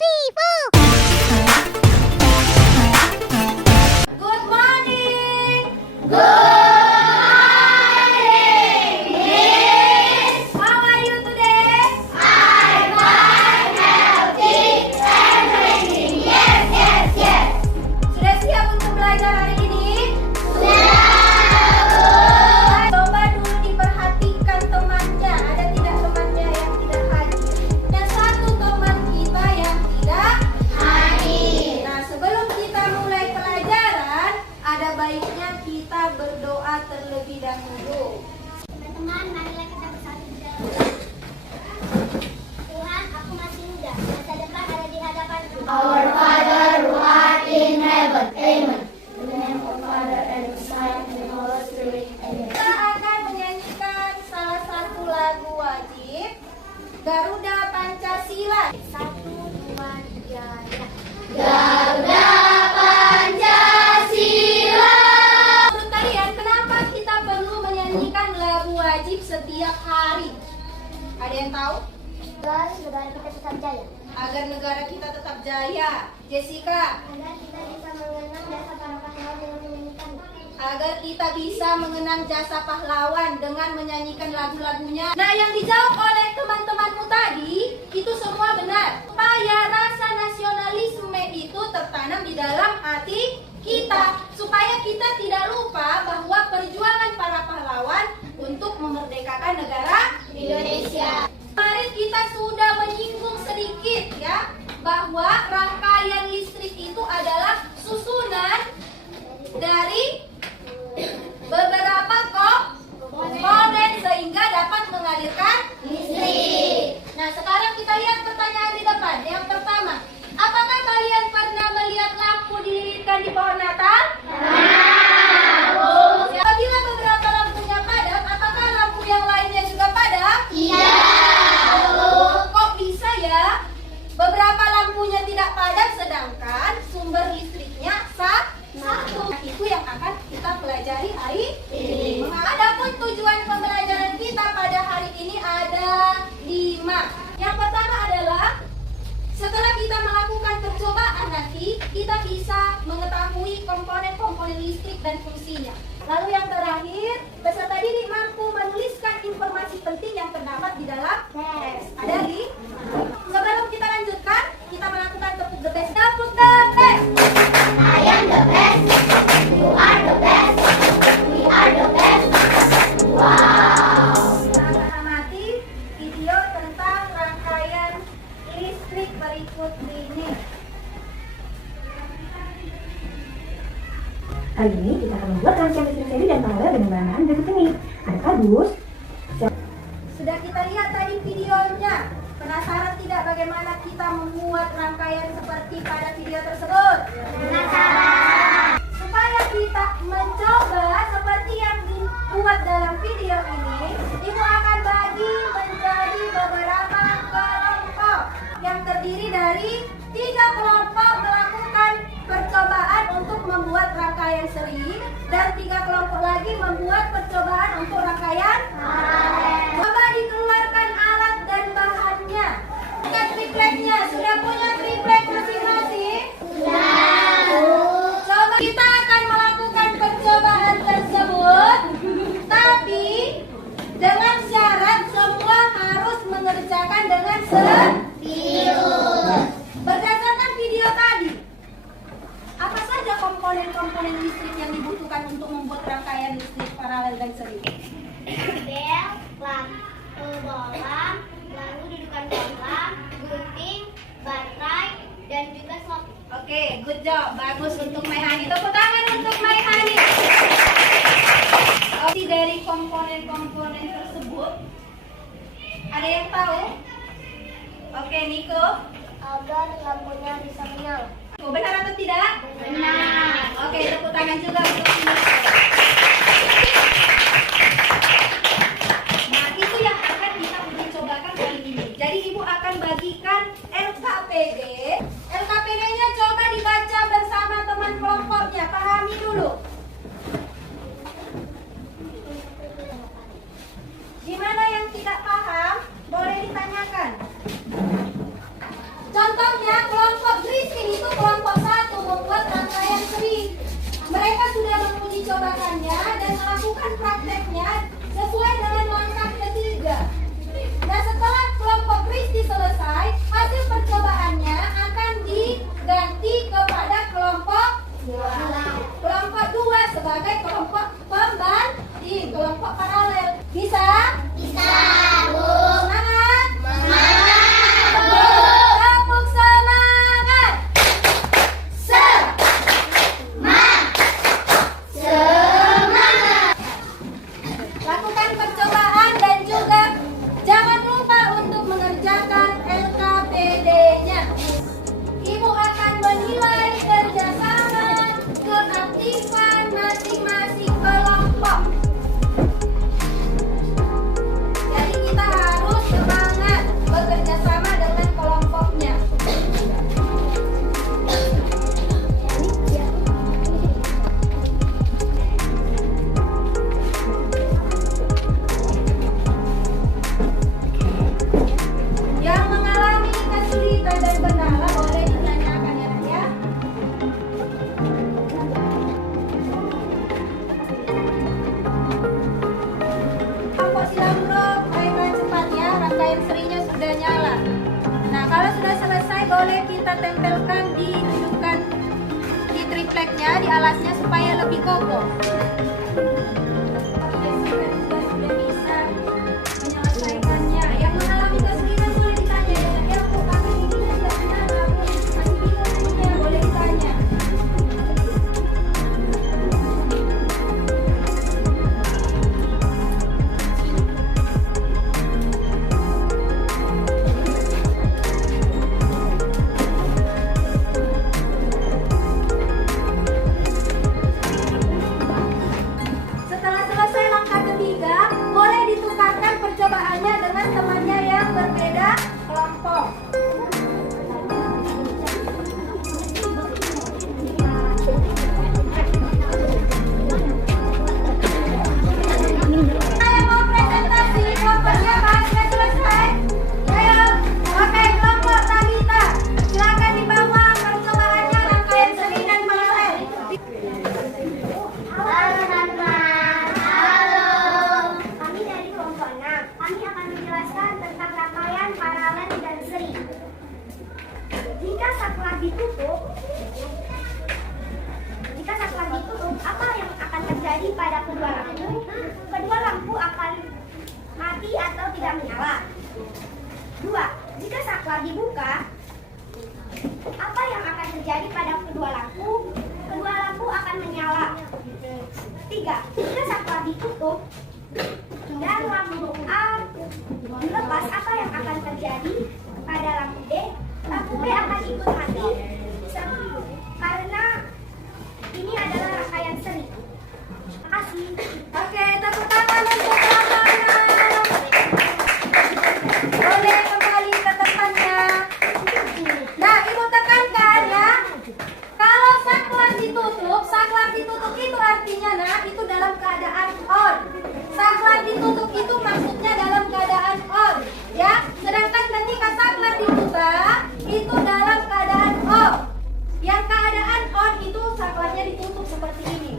three, four. Good morning. Miss. How are you today? Sudah siap untuk belajar hari ini? Coba dulu diperhatikan temannya. Ada tidak temannya yang tidak hadir? Dan satu teman kita yang tidak hadir. Nah, sebelum kita mulai pelajaran, ada baiknya kita berdoa terlebih dahulu. Teman-teman, marilah kita bersatu di dalam doa. Tuhan, aku masih muda. Masa depan ada di hadapanmu. Our Father who art in heaven, Amen. In the name of Father and the Son and the Holy Spirit, Amen. Kita akan menyanyikan salah satu lagu wajib, Garuda Pancasila. 1, 2, 3, ya. Garuda Pancasila. Menurut kalian, kenapa kita perlu menyanyikan lagu wajib setiap hari? Ada yang tahu? Agar negara kita tetap jaya. Agar negara kita tetap jaya. Jessica, Agar kita bisa mengenang jasa para pahlawan dengan menyanyikan. agar kita bisa mengenang jasa pahlawan dengan menyanyikan lagu-lagunya. Nah, yang dijawab oleh teman-temanmu tadi, itu semua benar. Supaya rasa nasionalisme itu tertanam di dalam hati kita. Supaya kita tidak lupa bahwa perjuangan para pahlawan untuk memerdekakan negara Indonesia. Kemarin kita sudah menyinggung sedikit ya, bahwa rangkaian listrik itu adalah susunan dari beberapa komponen sehingga dapat mengalirkan listrik. Nah, sekarang kita lihat pertanyaan di depan. Yang pertama, apakah kalian pernah melihat lampu dililitkan di pohon Natal? Apabila beberapa lampunya padam, apakah lampu yang lainnya juga padam? Kok bisa ya? Beberapa lampunya tidak padam sedangkan sumber listriknya satu. Itu yang akan kita pelajari hari ini. Adapun tujuan pembelajaran kita pada hari ini ada 5. Yang pertama adalah setelah kita melakukan percobaan nanti kita bisa mengetahui komponen-komponen listrik dan fungsinya. Lalu yang terakhir, peserta didik mampu menuliskan informasi penting yang terdapat di dalam teks. Ada di? Sebelum kita lanjutkan, kita melakukan tepuk the best. Tepuk the best. I am the best. You are the best. We are the best. Wow. Kita akan amati video tentang rangkaian listrik berikut ini. Kali ini kita akan membuat rangkaian listrik seri dan paralel dengan bahan-bahan berikut ini. Ada kardus. Sudah kita lihat tadi videonya. Penasaran tidak bagaimana kita membuat rangkaian seperti pada video tersebut? Penasaran. Supaya kita mencoba seperti yang dibuat dalam video ini, Ibu akan bagi menjadi beberapa kelompok yang terdiri dari 3 kelompok melakukan percobaan untuk membuat rangkaian seri dan 3 kelompok lagi membuat percobaan untuk rangkaian paralel. Coba dikeluarkan alat dan bahannya. Bukan tripleknya, sudah punya triplek masing-masing? Coba kita akan melakukan percobaan tersebut, tapi dengan syarat semua harus mengerjakan dengan serius. Berdasarkan video tadi, apa saja komponen-komponen listrik yang dibutuhkan untuk membuat rangkaian listrik paralel dan seri? Bel, lampu bohlam, lalu dudukan bohlam, gunting, baterai, dan juga soket. Oke, good job. Bagus untuk Maihani. Tepuk tangan untuk Maihani. Dari komponen-komponen tersebut, ada yang tahu? Oke, Niko. Agar lampunya bisa menyala. Benar atau tidak? Benar. Oke, tepuk tangan juga untuk Niko. Nah, itu yang akan kita uji cobakan kali ini. Jadi Ibu akan bagikan LKPD. LKPD-nya coba dibaca bersama teman kelompoknya. Pahami dulu. Gimana yang tidak paham? Boleh ditanyakan. Contohnya sebagai kelompok pembanding, kelompok paralel. Bisa? Bisa, Bu. Semangat? Semangat, Bu. Tepuk semangat. Semangat. Lakukan percobaan dan juga jangan lupa untuk mengerjakan LKPD-nya. Ibu akan menilai kerjasama, keaktifan masing-masing kelompok. Jadi kita harus semangat bekerja sama dengan kelompoknya. Yang mengalami kesulitan dan kendala boleh ditanyakan ya Nak ya. Kelompok silaturahmi baiklah cepat ya, rangkaian serinya sudah nyala. Nah kalau sudah selesai boleh kita tempelkan di dudukan di tripleknya, di alasnya supaya lebih kokoh. Sudah bisa menyelesaikannya. Yang mengalami kesulitan boleh ditanya ya Nak ya, kok pakai ini tidak nyala, masih bingung ya, boleh ditanya. Setelah selesai langkah ketiga, boleh ditukarkan percobaannya dengan temannya yang berbeda kelompok. Saya mau presentasi kelompoknya Pak, sudah selesai? Ayo, oke kelompok Tabita, silakan dibawa percobaannya rangkaian seri dan paralel. Halo teman-teman. Halo. Kami dari kelompok 6. Kami akan menjelaskan tentang rangkaian paralel dan seri. Jika saklar ditutup, apa yang akan terjadi pada kedua lampu? Kedua lampu akan mati atau tidak menyala. 2. Jika saklar dibuka, apa yang akan terjadi pada kedua lampu? Kedua lampu akan menyala. 3. Jika saklar ditutup dan lampu A dilepas, apa yang akan terjadi pada lampu B? Lampu B akan ikut mati karena ini adalah rangkaian seri. Terima kasih. Oke, tepuk tangan untuk kelompoknya. Boleh kembali ke tempatnya. Nah, Ibu tekankan ya. Kalau saklar ditutup itu artinya nah itu dalam keadaan on. Saklar ditutup itu maksudnya dalam keadaan on, ya. Sedangkan ketika saklar dibuka itu dalam keadaan off. Yang keadaan on itu saklarnya ditutup seperti ini.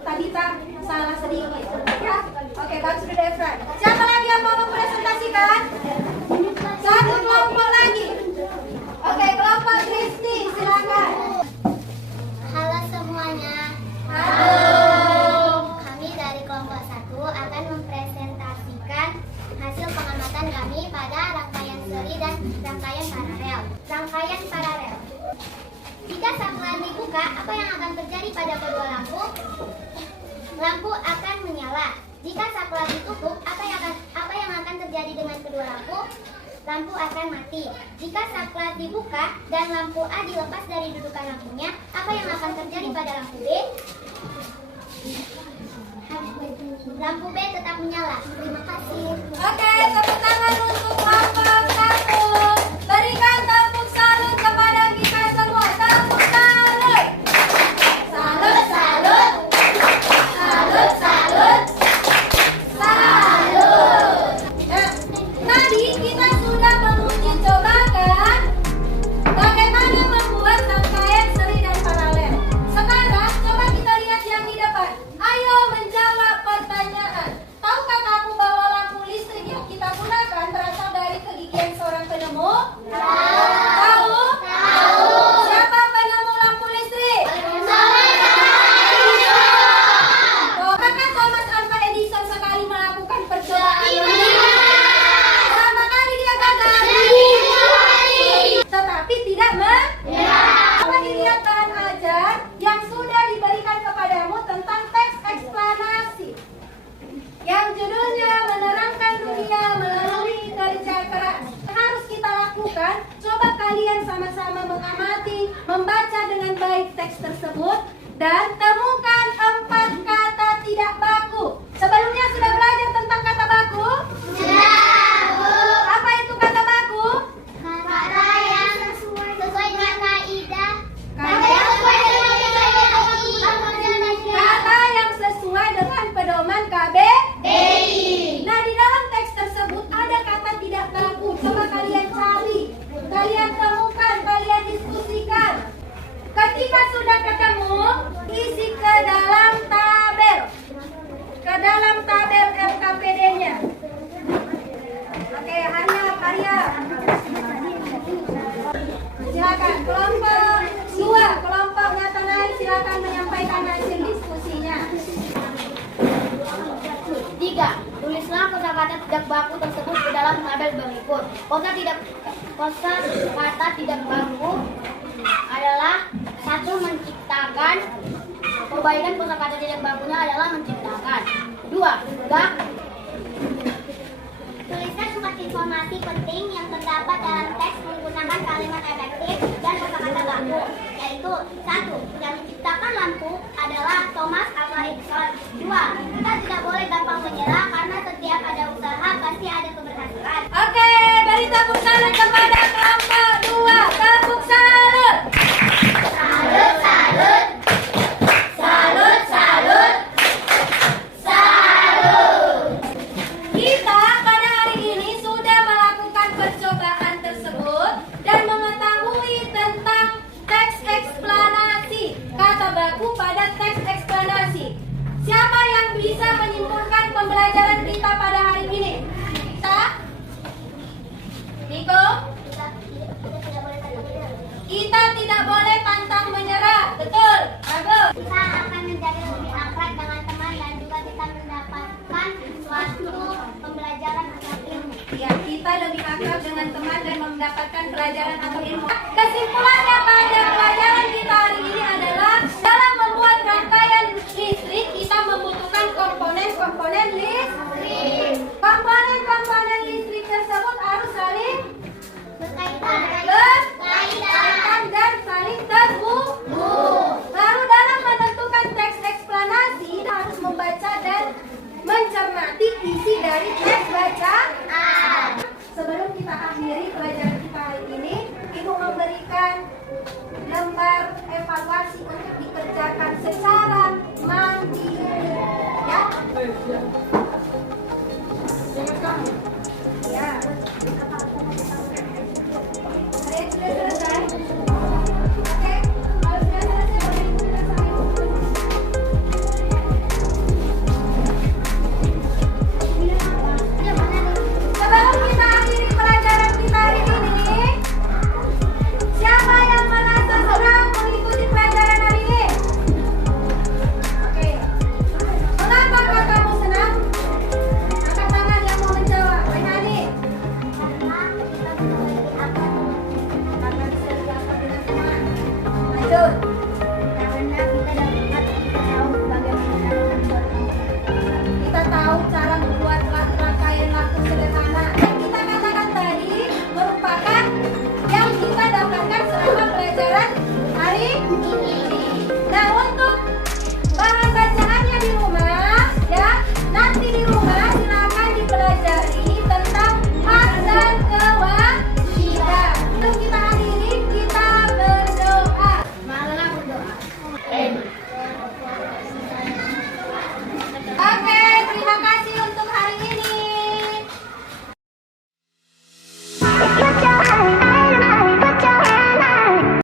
Tadi tak salah sedikit, ya. Oke, bagus sudah Efra. Siapa lagi yang mau mempresentasikan? Satu kelompok lagi. Oke, kelompok Kristi, silakan. Halo semuanya. Halo. Kami dari kelompok 1 akan mempresentasikan hasil pengamatan kami pada rangkaian seri dan rangkaian paralel. Rangkaian paralel. Jika saklar dibuka, apa yang akan terjadi pada kedua lampu? Lampu akan menyala. Jika saklar ditutup, apa yang akan terjadi dengan kedua lampu? Lampu akan mati. Jika saklar dibuka dan lampu A dilepas dari dudukan lampunya, apa yang akan terjadi pada lampu B? Lampu B tetap menyala. Terima kasih. Oke, tepuk tangan untuk kelompok 1. Berikan tepuk salut kepada kita semua. Tepuk salut. Salut, salut. Salut, salut. Salut. Nah, tadi kita sudah menguji coba kan bagaimana membuat rangkaian seri dan paralel. Sekarang coba kita lihat yang di depan. Ayo menjawab pertanyaan. Tahukah kamu bahwa lampu listrik yang kita gunakan berasal dari kegigihan seorang penemu? Tahu? Siapa penemu lampu listrik? bersama-sama mengamati, membaca dengan baik teks tersebut, dan temukan 4 kata tidak baku. Sebelumnya sudah belajar tentang kata baku? Sudah, Bu. Apa itu kata baku? Kata yang sesuai dengan kaidah. Kata yang sesuai dengan pedoman KBBI. Nah, di dalam teks tersebut ada kata tidak baku. Coba kalian cari, kalian temukan, kalian diskusikan. Ketika sudah ketemu, isi ke dalam tabel. Ke dalam tabel LKPD-nya. Oke, Hanya, Arya. Silakan kelompok 2, kelompok nyata naik, silakan menyampaikan hasil diskusinya. 3. Tulislah kosakata tidak baku tersebut ke dalam tabel berikut. Kosakata tidak baku adalah 1. Menciptakan. Perbaikan kosakata tidak bakunya adalah menciptakan. 2. Gak. Tuliskan 4 informasi penting yang terdapat dalam teks menggunakan kalimat efektif dan kosakata baku, yaitu 1. Yang menciptakan lampu adalah Thomas Alva Edison. 2. Kita tidak boleh gampang menyerah karena setiap ada usaha pasti ada keberhasilan. Oke, beri tepuk tangan kepada kelompok 2. Tepuk salut. Salut, salut. Salut, salut. Salut. Kita pada hari ini sudah melakukan percobaan tersebut dan mengetahui tentang teks eksplanasi. Kata baku pada teks eksplanasi. Siapa yang bisa menyimpulkan pembelajaran kita pada hari ini? Kita? Niko? Kita tidak boleh pantang menyerah. Betul? Bagus. Kita akan menjadi lebih akrab dengan teman dan juga kita mendapatkan suatu pembelajaran atau ilmu. Ya, kita lebih akrab dengan teman dan mendapatkan pelajaran atau ilmu. Kesimpulan